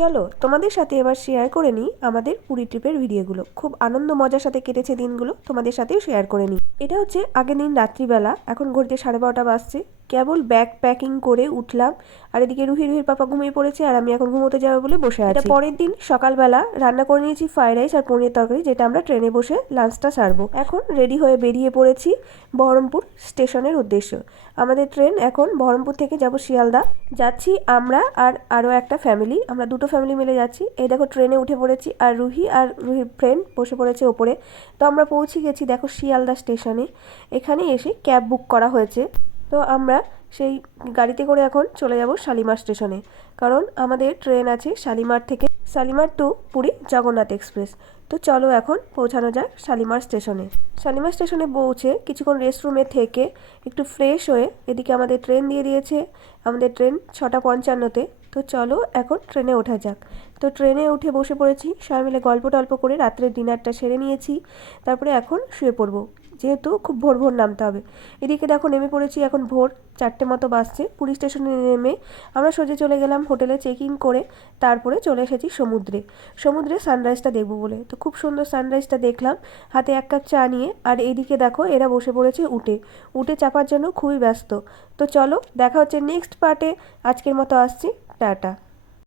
চলো তোমাদের সাথে এবার শেয়ার করে নিই আমাদের পুরী ট্রিপের ভিডিওগুলো। খুব আনন্দ মজার সাথে কেটেছে দিনগুলো, তোমাদের সাথেও শেয়ার করে নিই। এটা হচ্ছে আগের দিন রাত্রিবেলা, এখন ঘড়িতে 12:30 বাজছে। কেবল ব্যাগ প্যাকিং করে উঠলাম, আর এদিকে রুহির পাপা ঘুমিয়ে পড়েছে, আর আমি এখন ঘুমোতে যাবো বলে বসে আছি। এটা পরের দিন সকালবেলা রান্না করে নিয়েছি ফ্রাইড রাইস আর পনির তরকারি, যেটা আমরা ট্রেনে বসে লাঞ্চটা সারবো। এখন রেডি হয়ে বেরিয়ে পড়েছি বহরমপুর স্টেশনের উদ্দেশ্য। আমাদের ট্রেন এখন বহরমপুর থেকে যাব শিয়ালদা। যাচ্ছি আমরা আর আরও একটা ফ্যামিলি, আমরা দুটো ফ্যামিলি মিলে যাচ্ছি। এই দেখো ট্রেনে উঠে পড়েছি, আর রুহির ফ্রেন্ড বসে পড়েছে ওপরে। তো আমরা পৌঁছে গেছি দেখো শিয়ালদা স্টেশনে। এখানে এসে ক্যাব বুক করা হয়েছে। তো আমরা সেই গাড়িতে করে এখন চলে যাব শালিমার স্টেশনে, কারণ আমাদের ট্রেন আছে শালিমার টু পুরী জগন্নাথ এক্সপ্রেস। তো চলো এখন পৌঁছানো যাক শালিমার স্টেশনে। শালিমার স্টেশনে পৌঁছে কিছুক্ষণ রেস্টরুমে থেকে একটু ফ্রেশ হয়ে এদিকে আমাদের ট্রেন দিয়ে দিয়েছে। আমাদের ট্রেন 6:55-তে। তো চলো এখন ট্রেনে ওঠা যাক। তো ট্রেনে উঠে বসে পড়েছি, সবাই মিলে গল্প টল্প করে রাত্রের ডিনারটা সেরে নিয়েছি। তারপরে এখন শুয়ে পড়বো, যেহেতু খুব ভোর ভোর নামতে হবে। এদিকে দেখো নেমে পড়েছি, এখন ভোর 4টে মতো বাজছে। পুরী স্টেশনে নেমে আমরা সোজা চলে গেলাম হোটেলে চেকিং করে। তারপরে চলে এসেছি সমুদ্রে সানরাইজটা দেখবো বলে। তো খুব সুন্দর সানরাইজটা দেখলাম হাতে 1 কাপ চা নিয়ে। আর এইদিকে দেখো এরা বসে পড়েছে উঠে চাপার জন্য খুবই ব্যস্ত। তো চলো দেখা হচ্ছে নেক্সট পার্টে। আজকের মতো আসছি, টাটা।